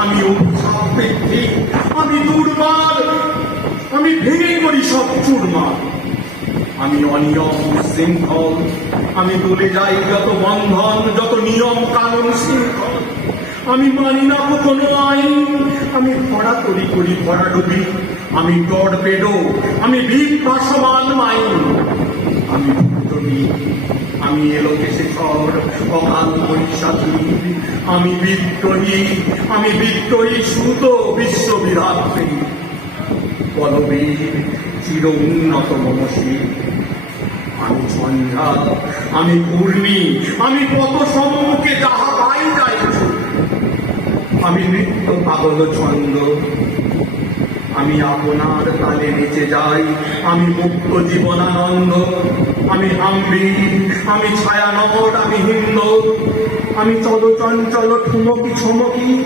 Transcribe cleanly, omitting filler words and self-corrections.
আমি অভিশাপেক্ষিক, আমি দুর্বার, আমি ভেঙে করি সব চুরমার। আমি অনিয়ম শৃঙ্খল, আমি তুলে যাই যত বন্ধন, যত নিয়ম কানুন শৃঙ্খল। আমি মানি না কোনো আইন, আমি ভরা তরি করি ভরাডুবি। আমি টর্পেডো, আমি বীর ভাসমান মাইন। আমি বিদ্রোহী, আমি এলোকেশে ঝড়, অকাল বৈশাখী। আমি বিদ্রোহী, আমি বিদ্রোহী সুত বিশ্ববিধাত্রী। বলবীর চির উন্নত মনসী। আমি সন্ধ্যা, আমি পূর্ণি, আমি পথ সম্মুখে যাহা পাই যাইছ। আমি নৃত্য পাগল ছন্দ, আমি আপনার তালে নেচে যাই। আমি মুক্ত জীবনানন্দ, আমি হাম্বীর, আমি ছায়ানগর, আমি হিন্দ। আমি চলচঞ্চল ঠুমকি ছমকি।